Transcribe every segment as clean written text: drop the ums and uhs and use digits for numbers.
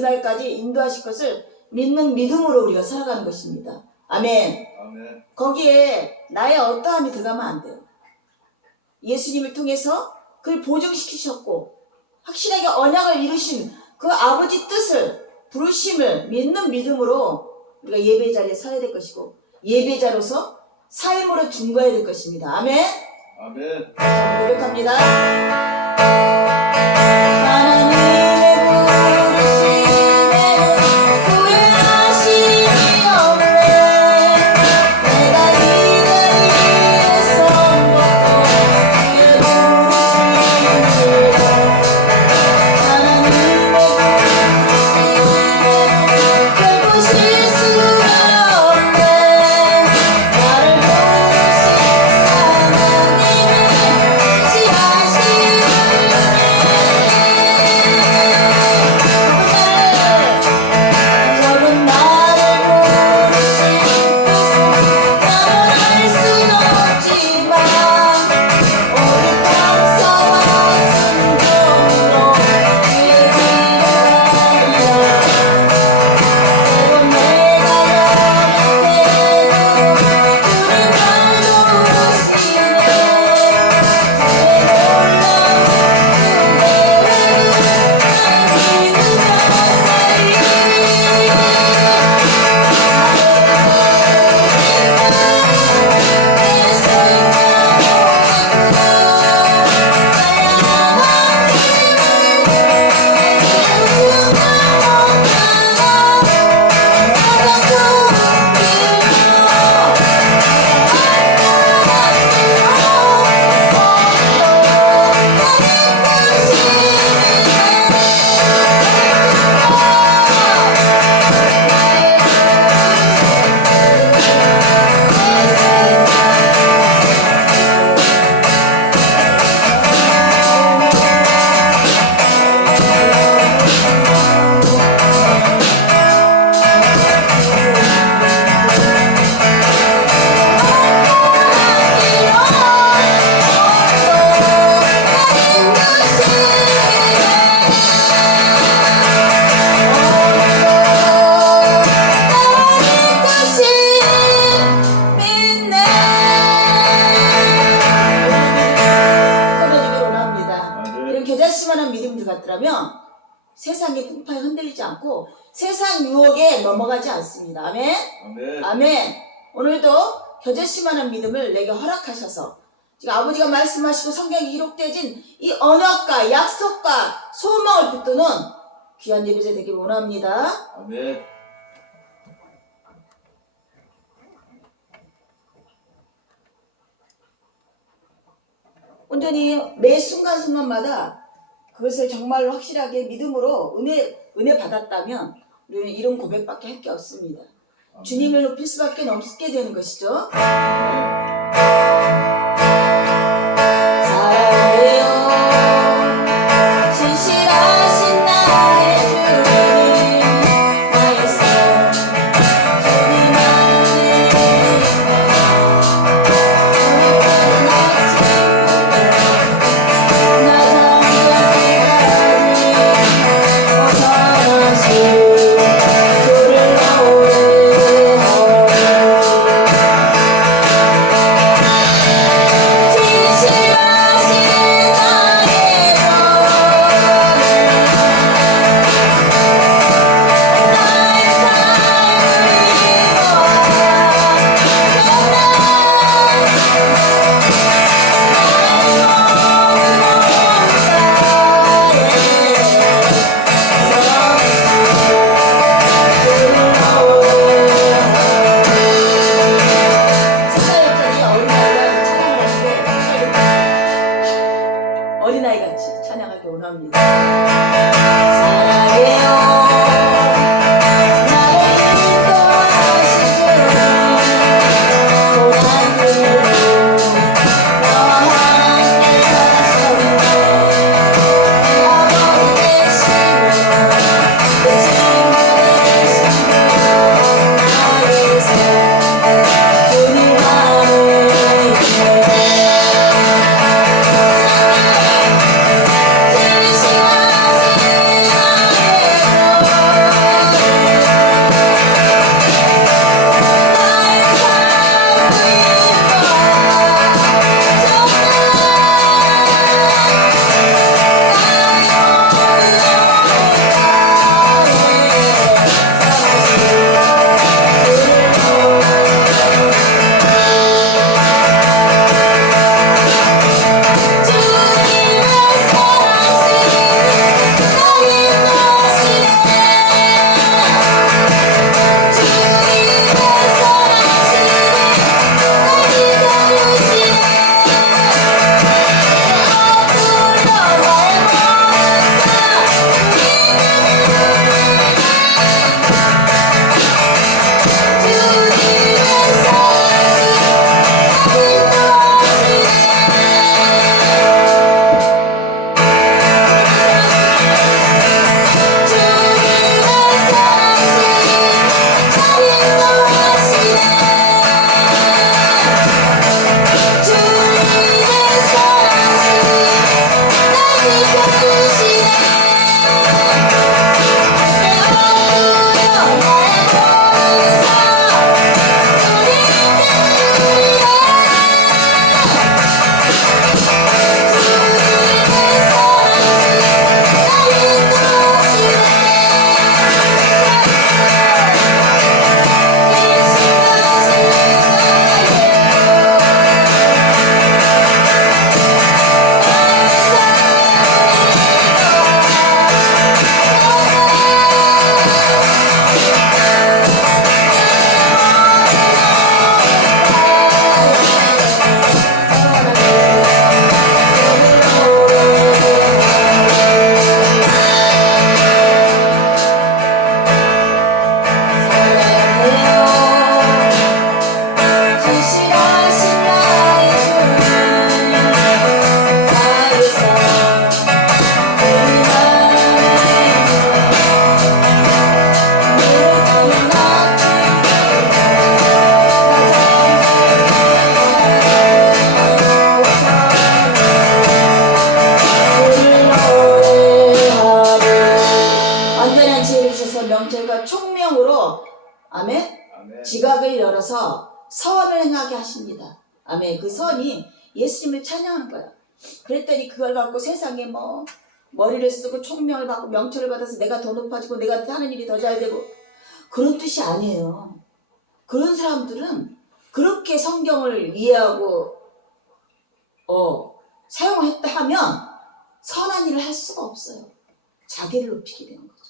그날까지 인도하실 것을 믿는 믿음으로 우리가 살아가는 것입니다. 아멘. 아멘. 거기에 나의 어떠함이 들어가면 안 돼요. 예수님을 통해서 그를 보증시키셨고 확실하게 언약을 이루신 그 아버지 뜻을, 부르심을 믿는 믿음으로 우리가 예배 자리에 서야 될 것이고 예배자로서 삶으로 증거해야 될 것입니다. 아멘. 아멘. 고백합니다. 세상의 풍파에 흔들리지 않고 세상 유혹에 넘어가지 않습니다. 아멘. 아멘. 아멘. 오늘도 겨자씨만한 믿음을 내게 허락하셔서 지금 아버지가 말씀하시고 성경에 기록되어진 이 언약과 약속과 소망을 붙드는 귀한 예배자 되길 원합니다. 아멘. 온전히 매 순간순간마다 그것을 정말 확실하게 믿음으로 은혜 받았다면 우리는 이런 고백밖에 할 게 없습니다. 주님을 높일 수밖에 없게 되는 것이죠. 사랑해요 진실하신 나의 주님 나의 삶 주님 어린아이같이 찬양하기 원합니다. 사랑해요 아멘. 아멘. 지각을 열어서 선을 행하게 하십니다. 아멘. 그 선이 예수님을 찬양하는 거야. 그랬더니 그걸 갖고 세상에 뭐 머리를 쓰고 총명을 받고 명철을 받아서 내가 더 높아지고 내가 하는 일이 더 잘 되고 그런 뜻이 아니에요. 그런 사람들은 그렇게 성경을 이해하고 사용했다 하면 선한 일을 할 수가 없어요. 자기를 높이게 되는 거죠.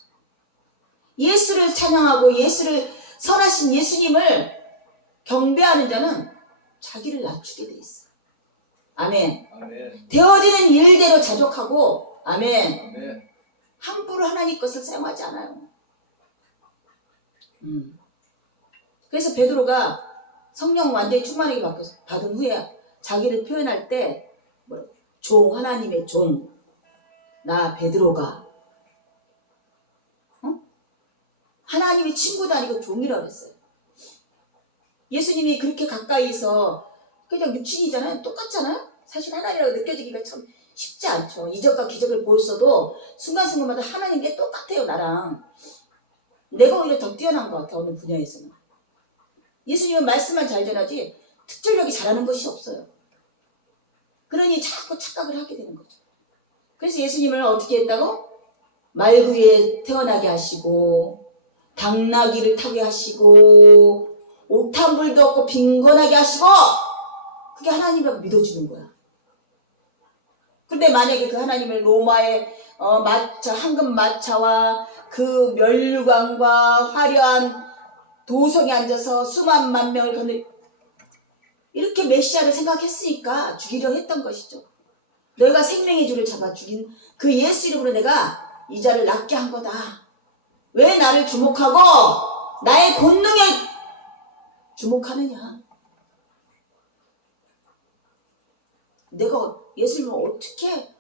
예수를 찬양하고 예수를 선하신 예수님을 경배하는 자는 자기를 낮추게 돼 있어요. 아멘. 아멘. 되어지는 일대로 자족하고 아멘. 아멘. 함부로 하나님 것을 사용하지 않아요. 그래서 베드로가 성령 완전히 충만하게 받은 후에 자기를 표현할 때 종, 하나님의 종, 나 베드로가 하나님의 친구도 아니고 종이라고 했어요. 예수님이 그렇게 가까이서 그냥 육신이잖아요. 똑같잖아요. 사실 하나님이라고 느껴지기가 참 쉽지 않죠. 이적과 기적을 보였어도 순간순간마다 하나님 게 똑같아요. 나랑 내가 오히려 더 뛰어난 것 같아. 어느 분야에서는. 예수님은 말씀만 잘 전하지 특별력이 잘하는 것이 없어요. 그러니 자꾸 착각을 하게 되는 거죠. 그래서 예수님을 어떻게 했다고? 말 위에 태어나게 하시고 당나귀를 타게 하시고 옥탄불도 없고 빈곤하게 하시고 그게 하나님이라고 믿어주는 거야. 근데 만약에 그 하나님을 로마의 황금 마차와 그 면류관과 화려한 도성에 앉아서 수만 명을 건들 이렇게 메시아를 생각했으니까 죽이려 했던 것이죠. 너희가 생명의 줄을 잡아 죽인 그 예수 이름으로 내가 이 자를 낫게 한 거다. 왜 나를 주목하고 나의 권능에 주목하느냐. 내가 예수님을 어떻게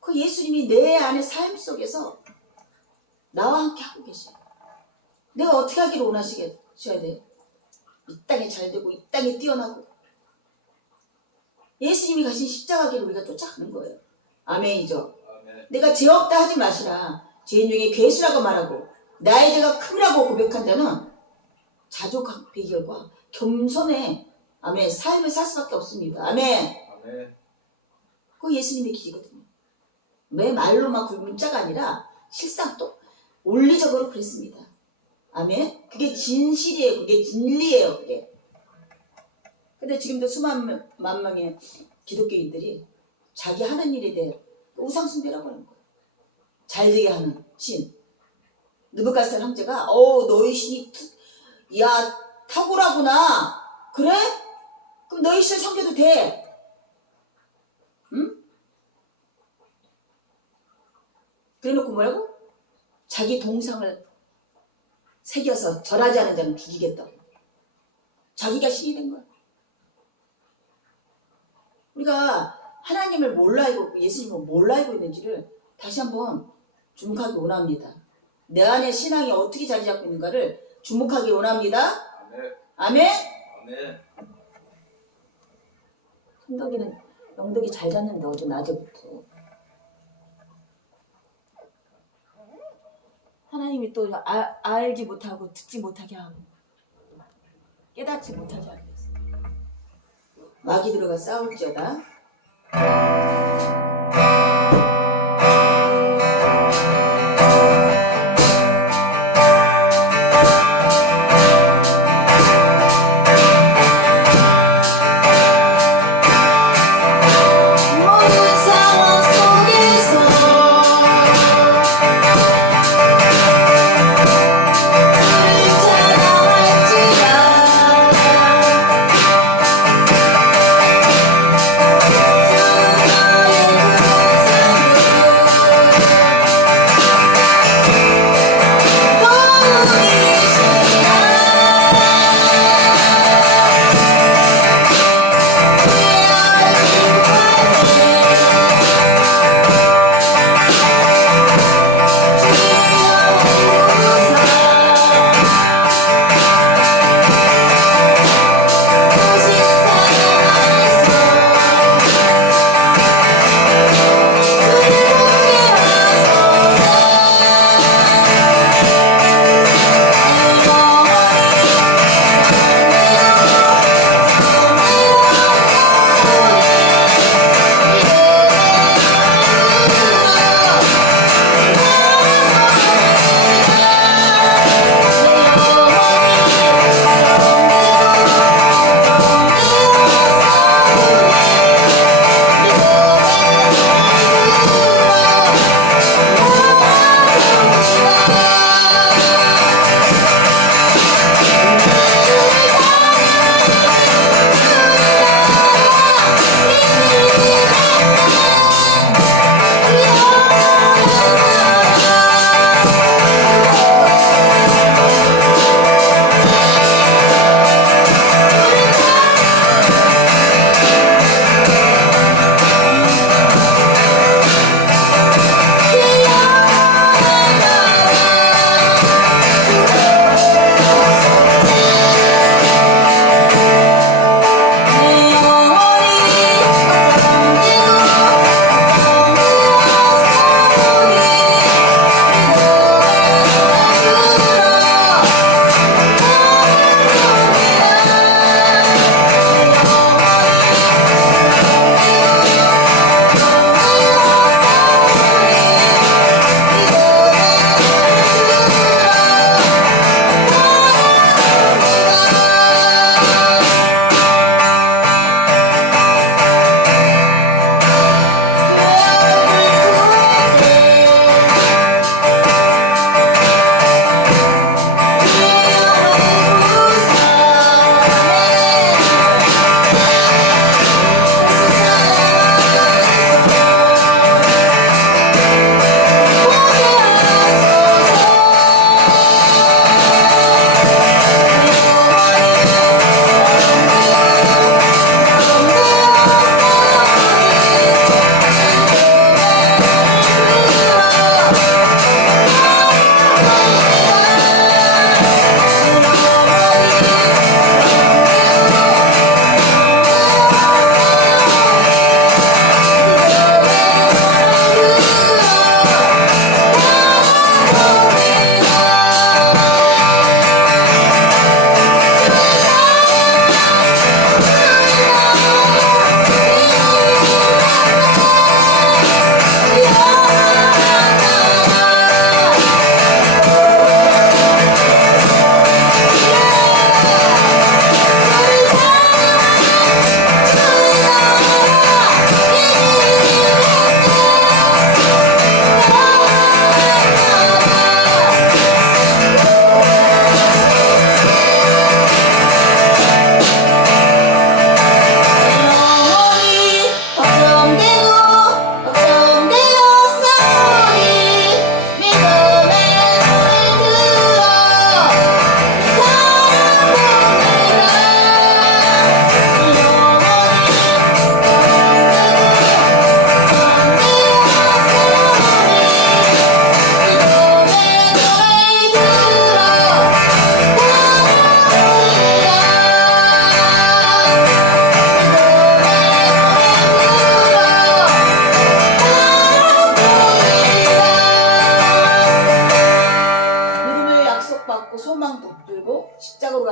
그 예수님이 내 안의 삶 속에서 나와 함께 하고 계셔요. 내가 어떻게 하기를 원하시겠어야 돼요? 이 땅에 잘 되고 이 땅에 뛰어나고 예수님이 가신 십자가 길을 우리가 쫓아가는 거예요. 아멘이죠. 아멘. 내가 죄 없다 하지 마시라. 죄인 중에 괴수라고 말하고 나의 죄가 큼이라고 고백한 자는 자족한 비결과 겸손의 아멘 삶을 살 수밖에 없습니다. 아멘. 아멘. 그 예수님의 길이거든요. 왜 말로만 굵은 자가 아니라 실상 또 원리적으로 그랬습니다. 아멘. 그게 진실이에요. 그게 진리예요. 그게. 근데 지금도 수만 명의 기독교인들이 자기 하는 일에 대해 우상숭배라고 하는 거예요. 잘되게 하는 신. 느부갓네살 황제가 너희 신이 야 탁월하구나. 그래? 그럼 너희 신을 섬겨도 돼. 응? 그래놓고 뭐라고? 자기 동상을 새겨서 절하지 않은 자는 죽이겠다고. 자기가 신이 된 거야. 우리가 하나님을 뭘로 알고 있고 예수님을 뭘로 알고 있는지를 다시 한번 주목하기 원합니다. 내 안에 신앙이 어떻게 자리 잡고 있는가를 주목하기 원합니다. 아멘. 아멘. 아멘. 성덕이는 영덕이 잘 잤는데 어제 낮에부터 하나님이 또 알지 못하고 듣지 못하게 하고 깨닫지 못하게 하고 있어요. 마귀 들어가 싸울지어다.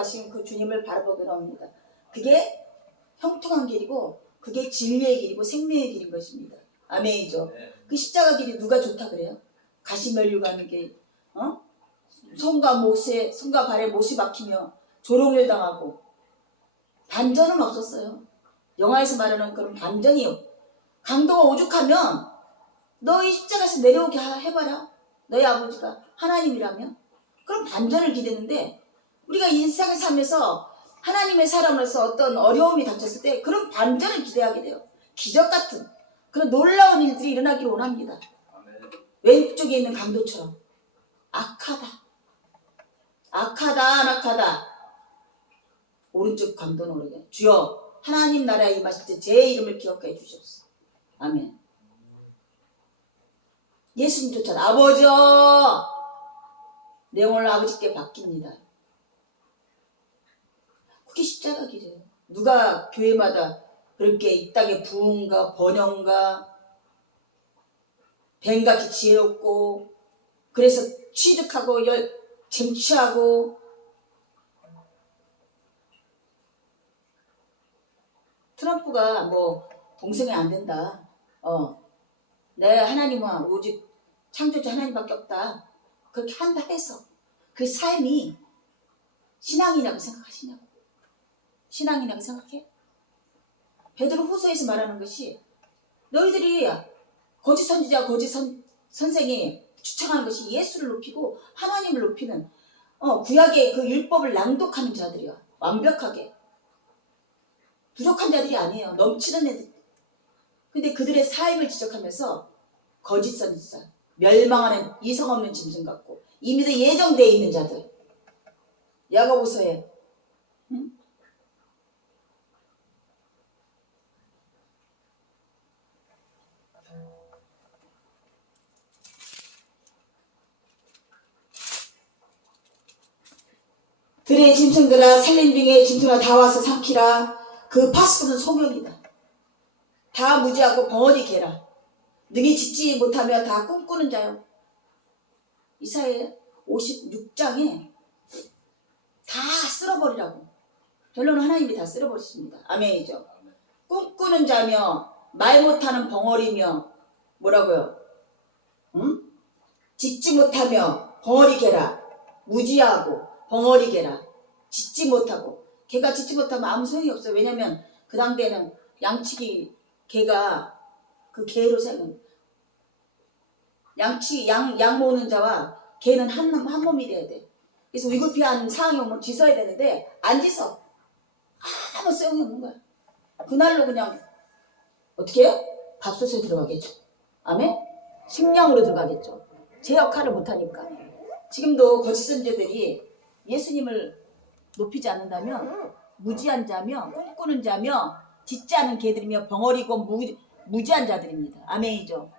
가신 그 주님을 바라보기로 합니다. 그게 형통한 길이고 그게 진리의 길이고 생명의 길인 것입니다. 아멘이죠. 그 십자가 길이 누가 좋다 그래요? 가시면류 가는 길, 손과 발에 못이 박히며 조롱을 당하고 반전은 없었어요. 영화에서 말하는 그런 반전이요. 강도가 오죽하면 너희 십자가에서 내려오게 해봐라. 너희 아버지가 하나님이라면. 그럼 반전을 기대는데 우리가 인생을 살면서 하나님의 사람으로서 어떤 어려움이 닥쳤을 때 그런 반전을 기대하게 돼요. 기적 같은 그런 놀라운 일들이 일어나기를 원합니다. 왼쪽에 있는 강도처럼 악하다. 오른쪽 강도는 오르게 주여 하나님 나라에 임하실 때 제 이름을 기억하여 주시옵소서. 아멘. 예수님조차 아버지여 내 오늘 아버지께 바뀝니다. 그게 십자가 길이에요. 누가 교회마다 그렇게 이 땅에 부흥가 번영가 뱀같이 지혜롭고 그래서 취득하고 쟁취하고 트럼프가 뭐 동생이 안 된다. 내 하나님은 오직 창조주 하나님밖에 없다. 그렇게 한다 해서 그 삶이 신앙이라고 생각하시냐고. 신앙이라고 생각해? 베드로 후서에서 말하는 것이 너희들이 거짓 선지자 거짓 선생이 주창하는 것이 예수를 높이고 하나님을 높이는 구약의 그 율법을 낭독하는 자들이야. 완벽하게 부족한 자들이 아니에요. 넘치는 애들. 근데 그들의 삶을 지적하면서 거짓 선지자, 멸망하는 이성 없는 짐승 같고 이미 다 예정되어 있는 자들. 야고보서에 들의 짐승들아 살림 중에 짐승아 다 와서 삼키라. 그 파수꾼은 소경이다. 다 무지하고 벙어리 개라. 능히 짓지 못하며 다 꿈꾸는 자요. 이사야 56장에 다 쓸어버리라고. 결론은 하나님이 다 쓸어버리십니다. 아멘이죠. 꿈꾸는 자며 말 못하는 벙어리며 뭐라고요? 짓지 못하며 벙어리 개라. 무지하고 벙어리 개라. 짓지 못하고. 개가 짓지 못하면 아무 소용이 없어요. 왜냐면 그 당대에는 양치기 개가 그 개로 세는 양 모으는 자와 개는 한 몸이 돼야 돼. 그래서 위급한 상황이 오면 짖어야 되는데 안 짖어. 아무 소용이 없는 거야. 그날로 그냥 어떻게 해요? 밥솥에 들어가겠죠. 아멘? 식량으로 들어가겠죠. 제 역할을 못하니까. 지금도 거짓 선지자들이 예수님을 높이지 않는다면 무지한 자며 꿈꾸는 자며 짓지 않은 개들이며 벙어리고 무지한 자들입니다. 아멘이죠.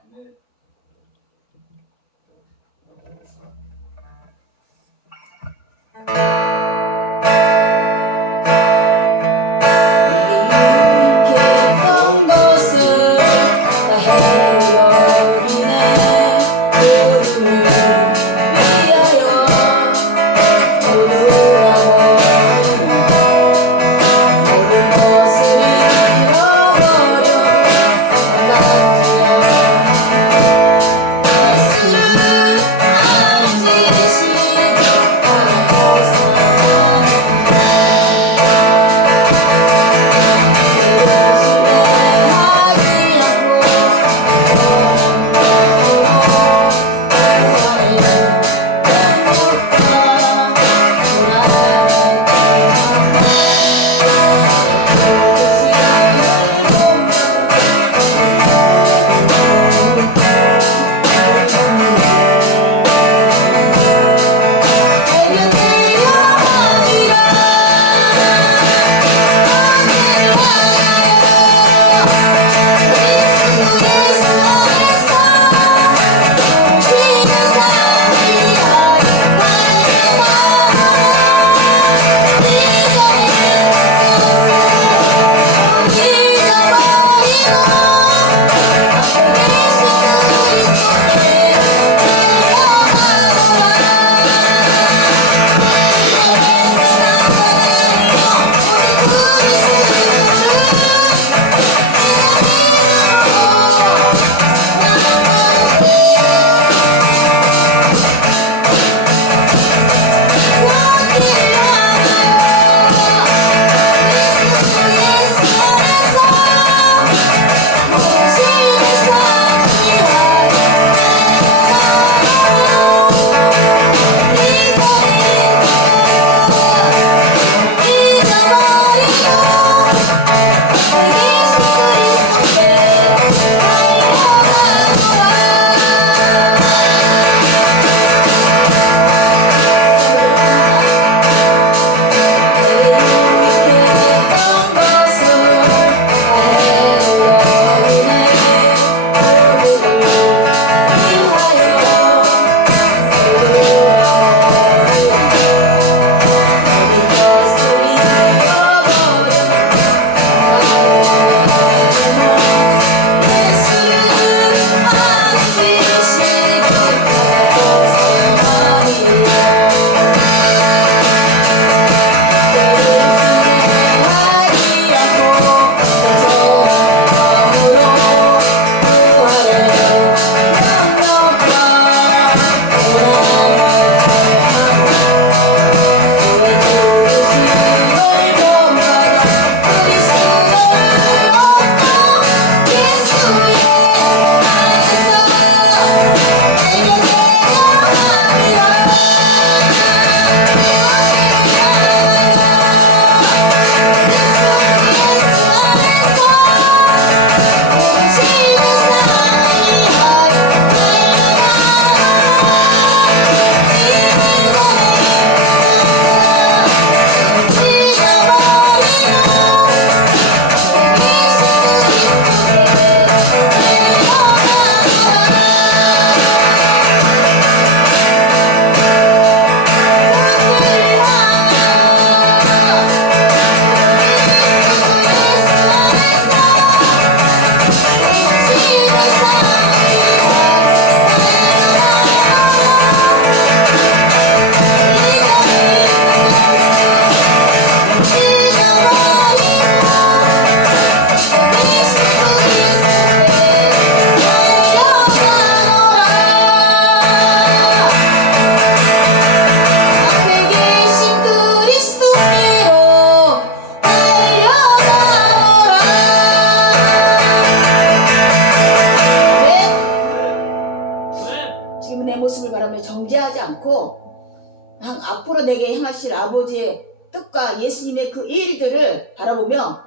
바라며 정죄하지 않고 앞으로 내게 행하실 아버지의 뜻과 예수님의 그 일들을 바라보며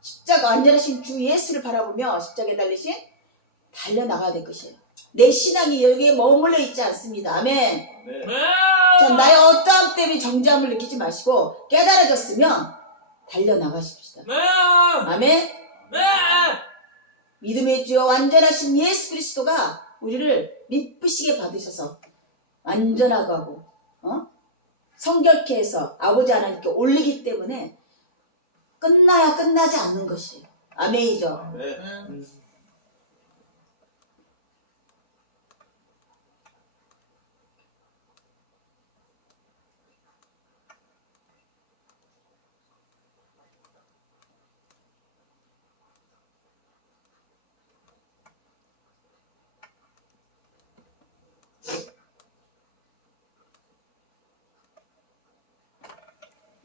십자가 완전하신 주 예수를 바라보며 십자가에 달리신 달려나가야 될 것이에요. 내 신앙이 여기에 머물러 있지 않습니다. 아멘. 전 나의 어떠함 때문에 정죄함을 느끼지 마시고 깨달아졌으면 달려나가십시다. 아멘. 믿음의 주여 완전하신 예수 그리스도가 우리를 미쁘시게 받으셔서 완전하고 성결케 해서 아버지 하나님께 올리기 때문에 끝나야 끝나지 않는 것이에요. 아멘이죠.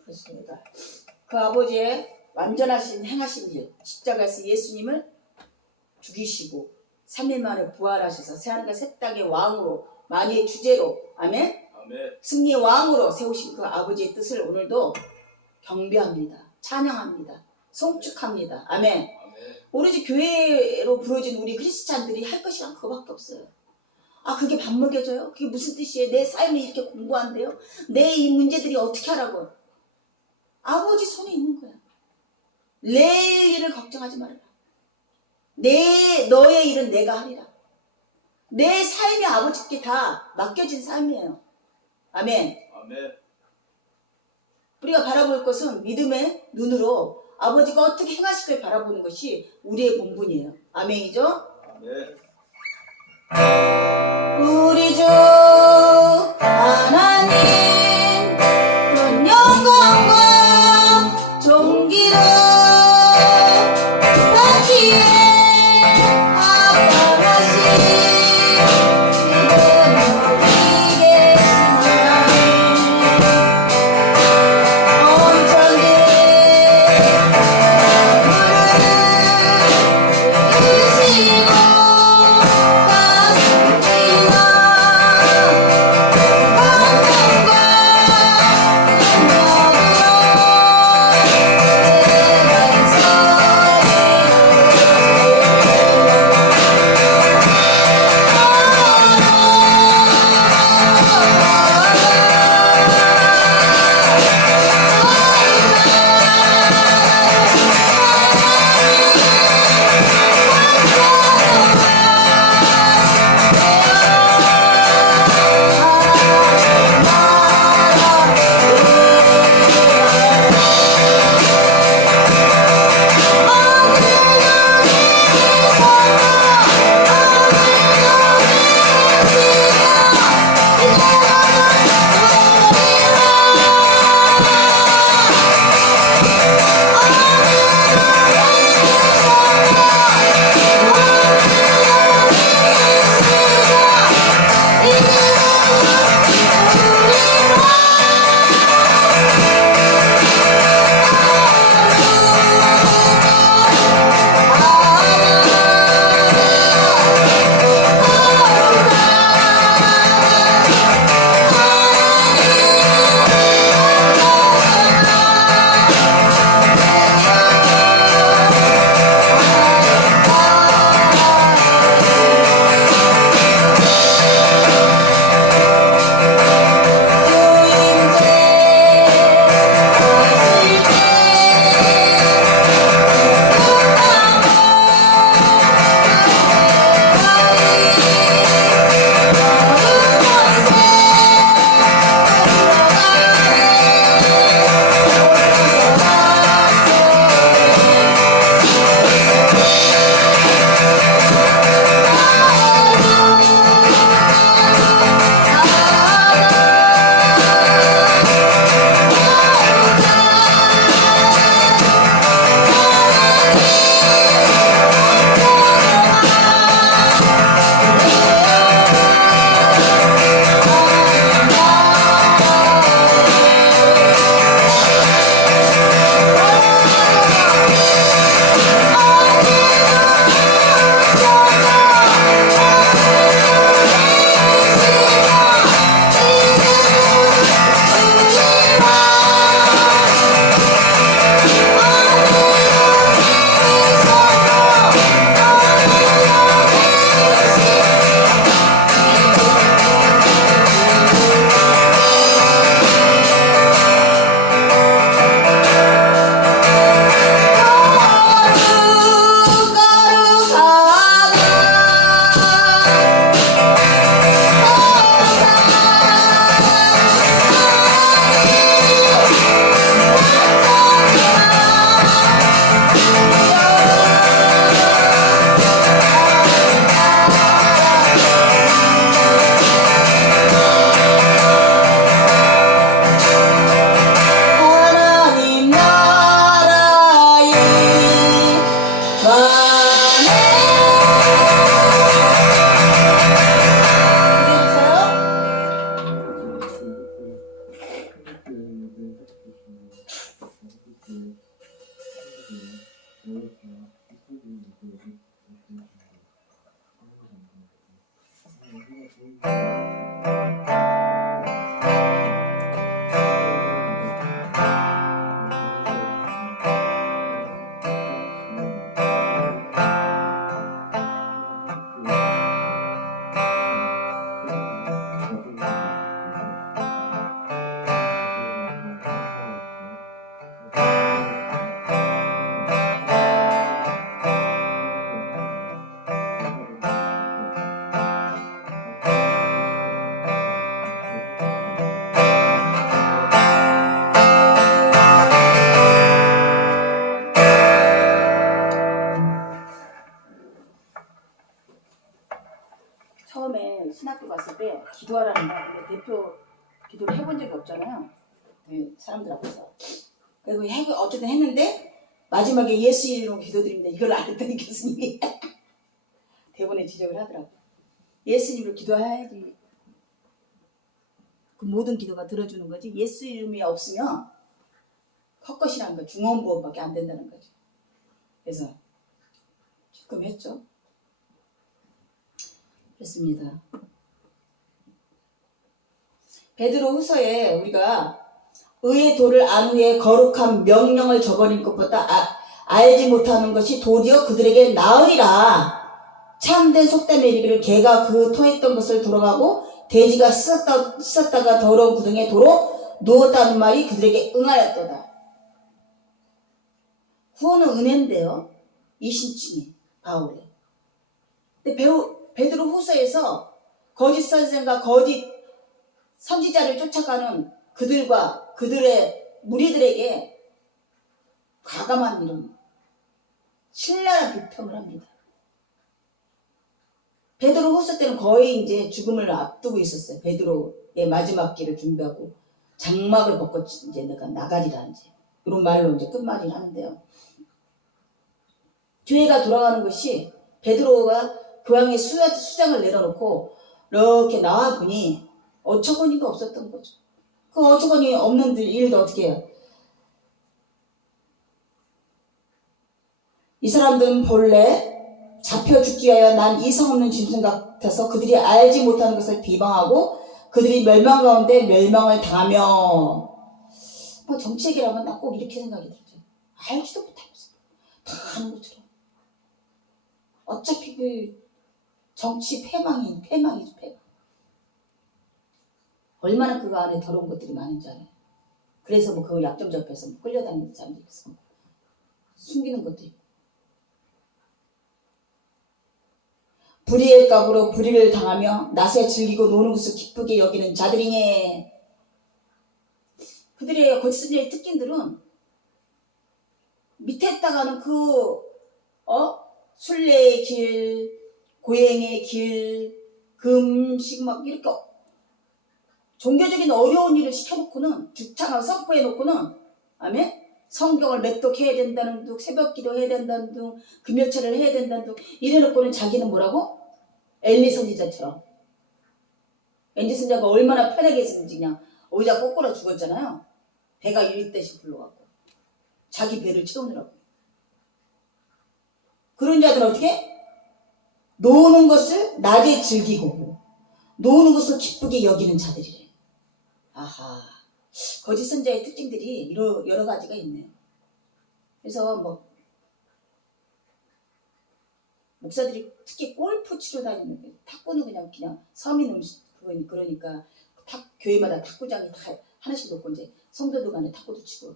그렇습니다. 그 아버지의 완전하신 행하신 일, 십자가에서 예수님을 죽이시고 3일 만에 부활하셔서 새하늘과 새 땅의 왕으로 만유의 주제로 아멘? 승리의 왕으로 세우신 그 아버지의 뜻을 오늘도 경배합니다. 찬양합니다. 송축합니다. 아멘. 오로지 교회로 부르진 우리 크리스찬들이 할 것이 그거밖에 없어요. 아, 그게 밥 먹여줘요? 그게 무슨 뜻이에요? 내 삶이 이렇게 공부한대요? 내 이 문제들이 어떻게 하라고? 아버지 손에 있는 거야. 내 일을 걱정하지 말아라. 너의 일은 내가 하리라. 내 삶이 아버지께 다 맡겨진 삶이에요. 아멘. 우리가 바라볼 것은 믿음의 눈으로 아버지가 어떻게 행하실 걸 바라보는 것이 우리의 본분이에요. 아멘이죠? 우리 주 하나님 큰 영광과 존귀로 받기에 합당하신 믿음을 우리에게 하나님 온 천지 물을 이으시고 처음에 신학교 갔을 때 기도하라는 거야. 근데 대표 기도를 해본 적이 없잖아요. 그 사람들 앞에서. 그리고 어쨌든 했는데 마지막에 예수 이름으로 기도드립니다. 이걸 안 했더니 교수님이 대본에 지적을 하더라고. 예수님으로 기도해야지. 그 모든 기도가 들어주는 거지. 예수 이름이 없으면 헛것이라는 거, 중언부언밖에 안 된다는 거죠. 그래서 조금 했죠. 그렇습니다. 베드로 후서에 우리가 의의 도를 안 후에 거룩한 명령을 저버린 것보다 알지 못하는 것이 도리어 그들에게 나으리라. 참된 속담에 이르기를 개가 그 토했던 것을 돌아가고 돼지가 씻었다가 더러운 구덩이에 도로 누웠다는 말이 그들에게 응하였도다. 후원은 은혜인데요. 이 신칭이 바울의. 근데 베드로 후서에서 거짓 선생과 거짓 선지자를 쫓아가는 그들과 그들의 무리들에게 과감한 이런 신랄한 비평을 합니다. 베드로 후서 때는 거의 이제 죽음을 앞두고 있었어요. 베드로의 마지막 길을 준비하고 장막을 벗고 이제 내가 나가리라 이제 이런 말로 이제 끝말을 하는데요. 교회가 돌아가는 것이 베드로가 교황의 수장을 내려놓고 이렇게 나와보니 어처구니가 없었던 거죠. 그 어처구니 없는 일도 어떻게 해요? 이 사람들은 본래 잡혀 죽기 위하여 난 이성 없는 짐승 같아서 그들이 알지 못하는 것을 비방하고 그들이 멸망 가운데 멸망을 당하며 뭐 정치 얘기를 하면 나 꼭 이렇게 생각이 들죠. 알지도 못하면서 다 아는 것처럼 어차피 그 정치 패망이죠. 패망. 얼마나 그 안에 더러운 것들이 많은지 알아요. 그래서 뭐 그 약점 잡혀서 뭐 끌려다니는 사람들이 있어. 숨기는 것도 있고. 불의의 값으로 불의를 당하며 낮에 즐기고 노는 것을 기쁘게 여기는 자들이니 그들의 거짓선지자의 특징들은 밑에 있다가는 순례의 길, 고행의 길, 금식 막 이렇게 종교적인 어려운 일을 시켜놓고는 주창하고 선포해놓고는 아멘? 성경을 맺독해야 된다는 둥, 새벽 기도해야 된다는 둥, 금요철을 해야 된다는 둥 이래놓고는 자기는 뭐라고? 엘리 선지자처럼. 엘리 선지자가 얼마나 편하게 했는지 그냥 의자 꼬꾸라 죽었잖아요. 배가 유리듯이 불러갖고 자기 배를 채우느라고. 그런 자들은 어떻게? 노는 것을 낮에 즐기고 노는 것을 기쁘게 여기는 자들이래. 아하, 거짓 선자의 특징들이 여러 가지가 있네요. 그래서 뭐 목사들이 특히 골프 치러 다니는 탁구는 그냥 서민 음식 그러니까 교회마다 탁구장이 다 하나씩 놓고 이제 성도들 간에 탁구도 치고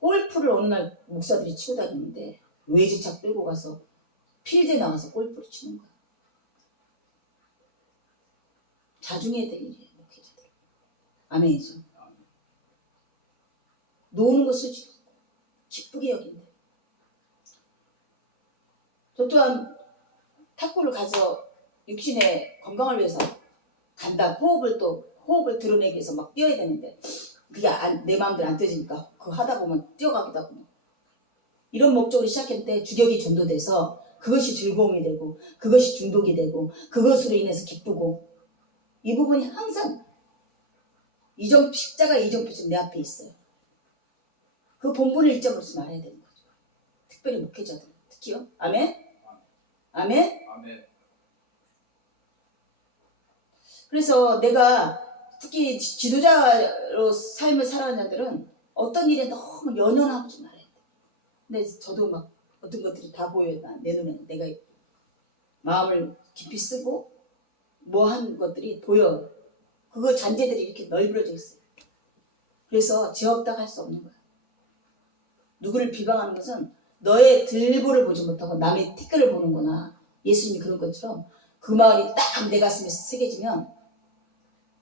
골프를 어느 날 목사들이 치고 다니는데 외제차 끌고 가서 필드에 나가서 골프를 치는 거야. 자중해야 될 일이에요. 목회자들. 아멘이죠. 노는 것을 기쁘게 여긴대. 저 또한 탁구를 가서 육신의 건강을 위해서 간다. 호흡을 드러내기 위해서 막 뛰어야 되는데 그게 내 마음대로 안 뛰어지니까 그거 하다 보면 뛰어가기도 하고 이런 목적으로 시작했는데 주격이 전도돼서 그것이 즐거움이 되고 그것이 중독이 되고 그것으로 인해서 기쁘고 이 부분이 항상 십자가 이정표처럼 내 앞에 있어요. 그 본분을 잊어버리지 말아야 되는 거죠. 특별히 목회자들 특히요. 아멘? 아멘? 아멘. 그래서 내가 특히 지도자로 삶을 살아가는 자들은 어떤 일에 너무 연연하지 말아야 돼. 근데 저도 막 어떤 것들이 다 보여요. 내 눈에 내가 마음을 깊이 쓰고 뭐 한 것들이 보여. 그거 잔재들이 이렇게 널브러져 있어요. 그래서 제 없다고 할 수 없는 거야. 누구를 비방하는 것은 너의 들보를 보지 못하고 남의 티끌을 보는구나. 예수님이 그런 것처럼 그 말이 딱 내 가슴에 새겨지면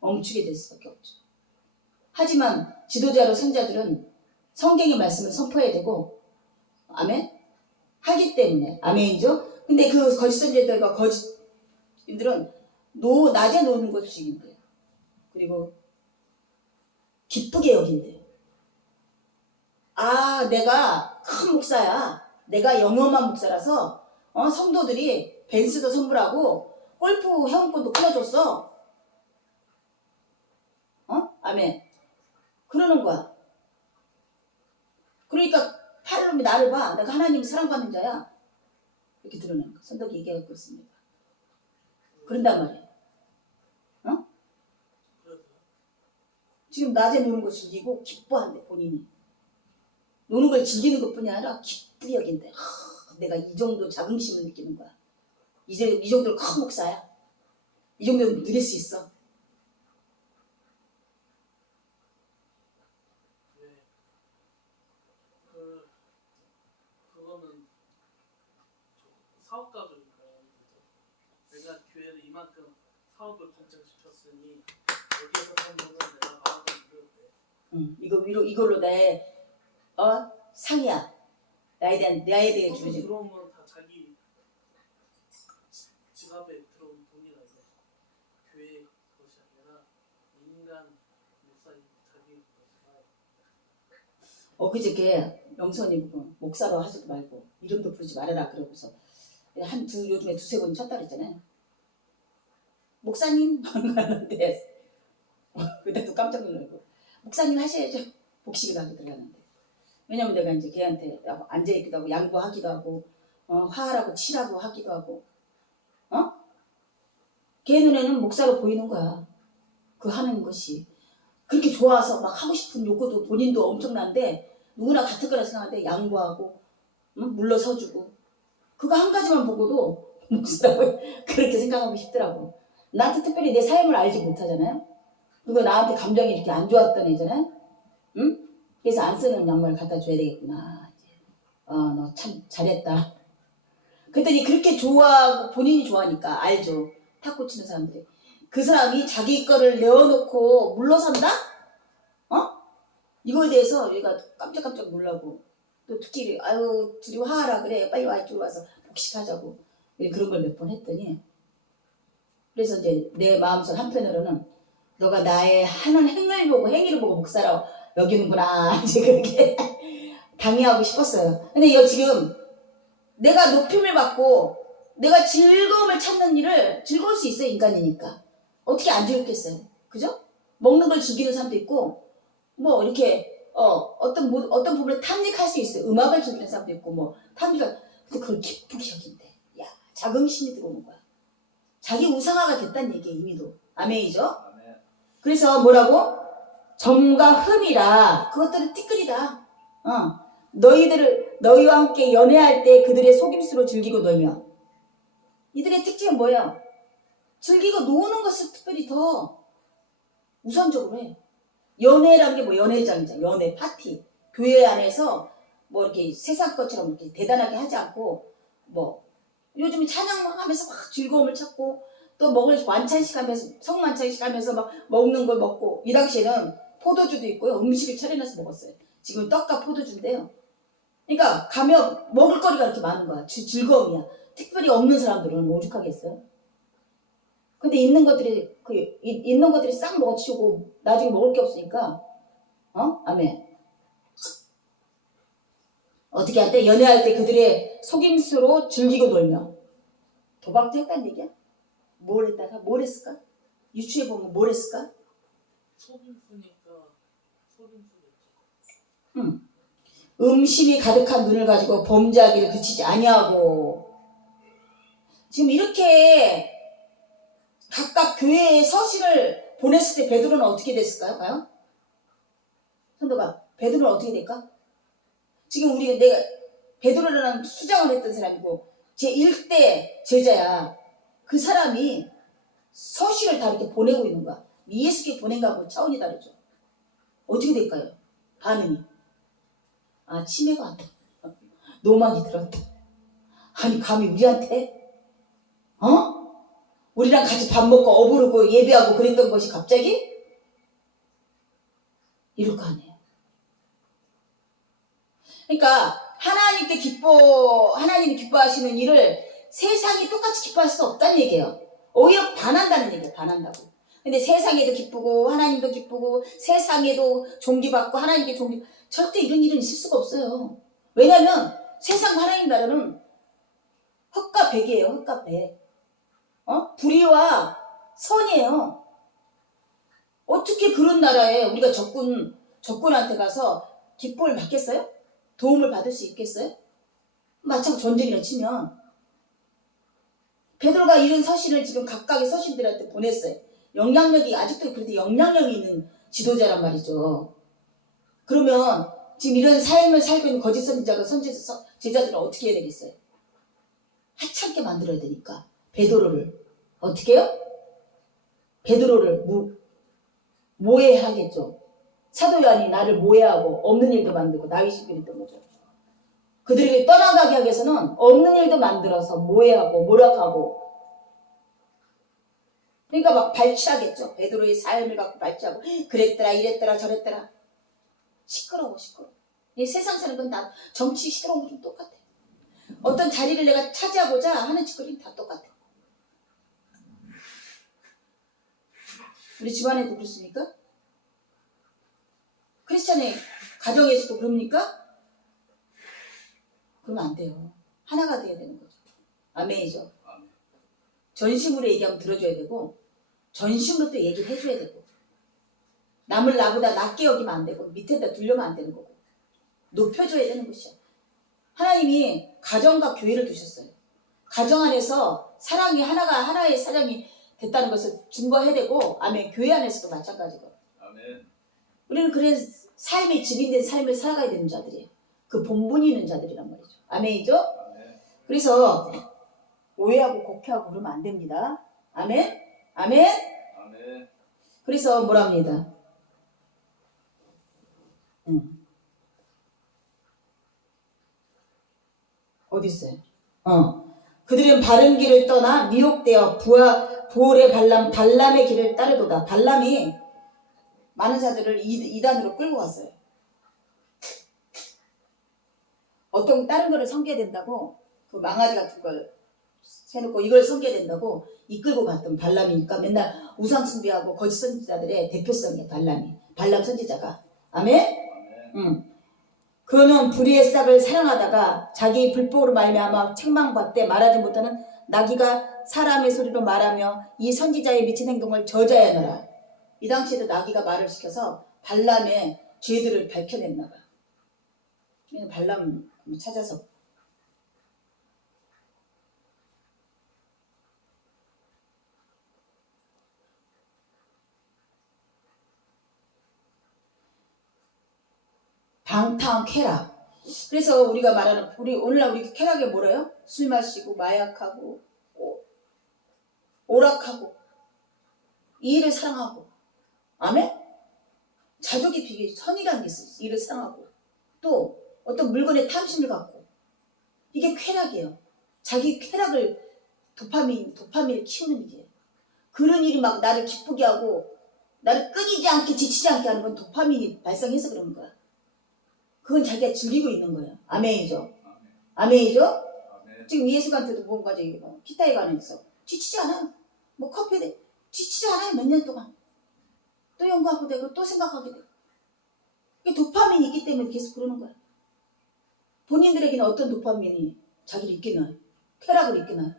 멈추게 될 수밖에 없죠. 하지만 지도자로 선자들은 성경의 말씀을 선포해야 되고 아멘? 하기 때문에 아멘이죠? 근데 그 거짓 선자들과 거짓인들은 낮에 노는 것을 즐긴대요. 그리고 기쁘게 여긴대요. 아, 내가 큰 목사야. 내가 영험한 목사라서 성도들이 벤츠도 선물하고 골프 회원권도 끊어줬어. 아멘. 그러는 거야. 그러니까 팔로미 나를 봐. 내가 하나님 사랑받는 자야. 이렇게 드러내는 거야. 선덕이 얘기하고 있습니다. 그런단 말이야. 지금 낮에 노는 걸 즐기고 기뻐한대 본인이. 노는 걸 즐기는 것뿐이 아니라 기쁘게 여긴대. 내가 이 정도 자긍심을 느끼는 거야. 이제 이 정도로 큰 목사야. 이 정도는 누릴 수 있어. 네. 그거는 사업가들이니까요. 내가 교회를 이만큼 사업을 발전시켰으니 여기에서 산 돈은 내가 마음을 이룰 때. 이걸로 내 상이야. 나에 대해 주지. 들어오면 다 자기 지갑에 들어온 돈이라 이거. 교회 것이 아니라 인간 목사님 자기 것이라. 그저께 명선이 목사로 하지도 말고 이름도 부르지 말아라 그러고서 요즘에 두세 번 쳤다 그랬잖아요. 목사님 하는데 그때도 깜짝 놀라고 목사님 하셔야죠. 복식을 하게 들어가는데 왜냐면 내가 이제 걔한테 앉아있기도 하고 양보하기도 하고 화하라고 치라고 하기도 하고 걔 눈에는 목사로 보이는 거야. 그 하는 것이 그렇게 좋아서 막 하고 싶은 욕구도 본인도 엄청난데 누구나 같을 거라 생각하는데 양보하고 물러서주고 그거 한 가지만 보고도 목사라고 그렇게 생각하고 싶더라고. 나한테 특별히 내 삶을 알지 못하잖아요. 그거 나한테 감정이 이렇게 안 좋았던 애잖아요. 응? 그래서 안 쓰는 양말 갖다 줘야 되겠구나. 너 참 잘했다. 그랬더니 그렇게 좋아하고 본인이 좋아하니까 알죠. 탁구 치는 사람들이. 그 사람이 자기 거를 내어놓고 물러선다? 이거에 대해서 얘가 깜짝깜짝 놀라고 또 특히 아유 둘이 화하라 그래. 빨리 와 이쪽으로 와서 복식하자고. 그런 걸 몇 번 했더니 그래서 이제 내 마음속 한편으로는 너가 나의 하는 행위를 보고 목사라고 여기는구나. 이제 그렇게 당해하고 싶었어요. 근데 이거 지금 내가 높임을 받고 내가 즐거움을 찾는 일을 즐거울 수 있어요. 인간이니까. 어떻게 안 즐겁겠어요. 그죠? 먹는 걸 즐기는 사람도 있고 뭐 이렇게 어떤 부분을 탐닉할 수 있어요. 음악을 즐기는 사람도 있고 뭐 탐닉할 근데 그걸 기쁘게 여긴대. 야 자긍심이 들어오는 거야. 자기 우상화가 됐다는 얘기예요. 이미도. 아멘이죠? 아멘. 그래서 뭐라고? 점과 흠이라 그것들은 띠끌이다. 너희와 함께 연애할 때 그들의 속임수로 즐기고 놀며 이들의 특징은 뭐예요? 즐기고 노는 것을 특별히 더 우선적으로 해. 연애라는 게 뭐 연애장이잖아. 연애 파티. 교회 안에서 뭐 이렇게 세상 것처럼 이렇게 대단하게 하지 않고 뭐 요즘 찬양하면서 막 즐거움을 찾고 또 먹을 완찬식 하면서 성만찬식 하면서 막 먹는 걸 먹고 이 당시에는 포도주도 있고요. 음식을 차려놔서 먹었어요. 지금 떡과 포도주인데요. 그러니까 가면 먹을 거리가 이렇게 많은 거야. 즐거움이야. 특별히 없는 사람들은 오죽하겠어요. 근데 있는 것들이 싹 먹어치우고 나중에 먹을 게 없으니까 아멘. 어떻게 할 때? 연애할 때 그들의 속임수로 즐기고 놀며 도박도 했다는 얘기야? 뭘 했을까? 유추해 보면 뭘 했을까? 속임수니까 속임수겠죠. 음심이 가득한 눈을 가지고 범죄하기를 그치지 아니하고 지금 이렇게 각각 교회에 서신을 보냈을 때 베드로는 어떻게 됐을까요? 과연? 선도가 베드로는 어떻게 될까? 지금 내가 베드로라는 수장을 했던 사람이고 제 1대 제자야. 그 사람이 서신을 다 이렇게 보내고 있는 거야. 예수께 보낸 거하고 차원이 다르죠. 어떻게 될까요? 반응이. 아, 치매가 왔다. 노망이 들었다. 아니, 감히 우리한테? 우리랑 같이 밥 먹고 어부르고 예배하고 그랬던 것이 갑자기? 이럴 거 아니에요. 그러니까 하나님이 기뻐하시는 일을 세상이 똑같이 기뻐할 수 없다는 얘기예요. 오히려 반한다는 얘기예요. 반한다고. 근데 세상에도 기쁘고 하나님도 기쁘고 세상에도 존귀받고 하나님께 절대 이런 일은 있을 수가 없어요. 왜냐하면 세상과 하나님 나라는 흑과 백이에요. 흑과 백. 불의와 선이에요. 어떻게 그런 나라에 우리가 적군한테 가서 기쁨을 받겠어요? 도움을 받을 수 있겠어요? 마찬가지로 전쟁이라 치면 베드로가 이런 서신을 지금 각각의 서신들한테 보냈어요. 영향력이 아직도 그래도 영향력이 있는 지도자란 말이죠. 그러면 지금 이런 삶을 살고 있는 거짓 선지자가 제자들은 어떻게 해야 되겠어요? 하찮게 만들어야 되니까 베드로를 어떻게 해요? 베드로를 모해하겠죠. 사도 요한이 나를 모해하고 없는 일도 만들고 나귀 그랬던 거죠. 그들에게 떠나가게 하기 위해서는 없는 일도 만들어서 모해하고 모략하고 그러니까 막 발치하겠죠. 베드로의 삶을 갖고 발치하고 그랬더라 이랬더라 저랬더라. 시끄러워. 이 세상 사는 건 다 정치 시끄러운 거 좀 똑같아. 어떤 자리를 내가 차지하고자 하는 짓거리는 다 똑같아. 우리 집안에도 그렇습니까? 크리스찬의 가정에서도 그럽니까? 그러면 안 돼요. 하나가 돼야 되는 거죠. 아멘이죠. 전심으로 얘기하면 들어줘야 되고 전심으로 또 얘기를 해줘야 되고 남을 나보다 낮게 여기면 안 되고 밑에다 두려면 안 되는 거고 높여줘야 되는 것이야. 하나님이 가정과 교회를 두셨어요. 가정 안에서 사랑이 하나의 사랑이 됐다는 것을 증거해야 되고 아멘. 교회 안에서도 마찬가지고 아멘. 우리는 그래 삶이 증인된 삶을 살아가야 되는 자들이에요. 그 본분이 있는 자들이란 말이죠. 아멘이죠? 아멘. 그래서 오해하고 곡해하고 그러면 안 됩니다. 아멘? 아멘? 아멘. 그래서 뭐라 합니다. 어디 있어요? 그들은 바른 길을 떠나 미혹되어 부올의 발람의 길을 따르도다. 발람이 많은 자들을 이단으로 끌고 갔어요. 어떤 다른 거를 섬겨야 된다고 그 망아지 같은 걸 해놓고 이걸 섬겨야 된다고 이끌고 갔던 발람이니까 맨날 우상 숭배하고 거짓 선지자들의 대표성이에요. 발람 선지자가. 아멘? 아멘. 그는 불의의 싹을 사랑하다가 자기 불법으로 말미암아 책망받되 말하지 못하는 나귀가 사람의 소리로 말하며 이 선지자의 미친 행동을 저자해야 하노라. 이 당시에도 나귀가 말을 시켜서 발람의 죄들을 밝혀냈나 봐. 발람 찾아서 방탕 쾌락. 그래서 우리가 말하는 오늘날 우리 쾌락이 뭐래요? 술 마시고 마약하고 오락하고 이 일을 사랑하고 아멘? 자족이 비교 선이라는 게 있어요. 일을 사랑하고 또 어떤 물건에 탐심을 갖고 이게 쾌락이에요. 자기 쾌락을 도파민을 키우는 일이에요. 그런 일이 막 나를 기쁘게 하고 나를 끊이지 않게 지치지 않게 하는 건 도파민이 발생해서 그러는 거야. 그건 자기가 즐기고 있는 거예요. 아멘이죠. 아멘이죠. 아멘. 지금 예수한테도 뭔가 저기 피타에 관해서 지치지 않아요. 뭐 커피에 지치지 않아요. 몇 년 동안 또 연구하고 되고 또 생각하게 되고 이게 도파민이 있기 때문에 계속 그러는 거야. 본인들에게는 어떤 도파민이 자기를 있겠나요? 쾌락을 있겠나요?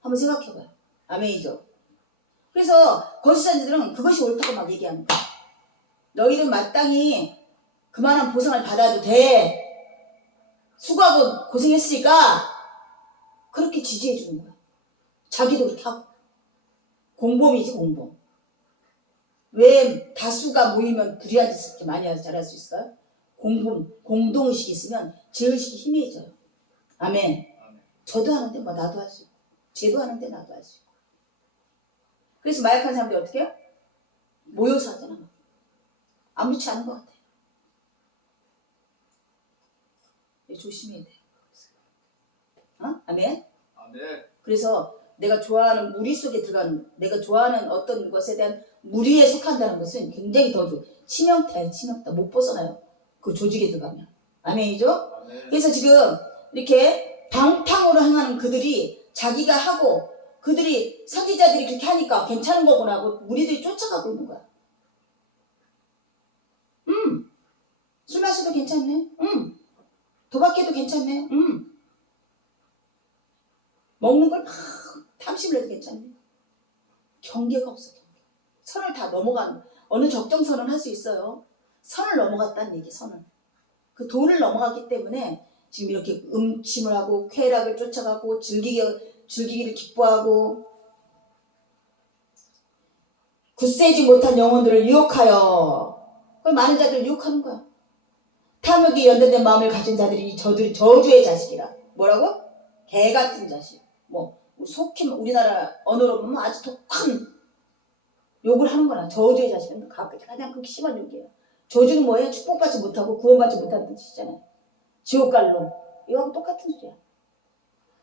한번 생각해봐요. 아멘이죠. 그래서 거짓선지들은 그것이 옳다고 막 얘기하는 거야. 너희는 마땅히 그만한 보상을 받아도 돼. 수고하고 고생했으니까 그렇게 지지해 주는 거야. 자기도 그렇게 하고 공범이지 공범. 왜 다수가 모이면 불의한 짓을 이렇게 많이 잘할 수 있어요? 공동의식이 있으면 제의식이 희미해져요. 아멘. 저도 하는데 뭐 나도 할 수 있고, 쟤도 하는데 나도 할 수 있고. 그래서 마약한 사람들이 어떻게 해요? 모여서 하잖아. 아무렇지 않은 것 같아요. 조심해야 돼요. 아멘? 아멘. 그래서 내가 좋아하는 무리 속에 들어가는, 내가 좋아하는 어떤 것에 대한 무리에 속한다는 것은 굉장히 더 치명타예요. 치명타. 못 벗어나요. 그 조직에 들어가면. 아멘이죠? 아멘. 그래서 지금 이렇게 방탕으로 행하는 그들이 자기가 하고 그들이 선지자들이 그렇게 하니까 괜찮은 거구나 하고 무리들이 쫓아가고 있는 거야. 술 마셔도 괜찮네. 도박해도 괜찮네. 먹는 걸 막 탐심을 해도 괜찮네. 경계가 없어. 경계. 선을 다 넘어간, 어느 적정선은 할 수 있어요. 선을 넘어갔다는 얘기. 선을. 그 돈을 넘어갔기 때문에 지금 이렇게 음침을 하고 쾌락을 쫓아가고 즐기기를 기뻐하고 굳세지 못한 영혼들을 유혹하여, 그걸 많은 자들을 유혹하는 거야. 탐욕이 연대된 마음을 가진 자들이 저주의 자식이라. 뭐라고? 개 같은 자식. 속히 우리나라 언어로 보면 아주 독한 욕을 하는 거나. 저주의 자식은 가장 극 심한 욕이에요. 저주는 뭐예요? 축복받지 못하고 구원받지 못하는 뜻이잖아요. 지옥 갈 놈. 이거하고 똑같은 소리야.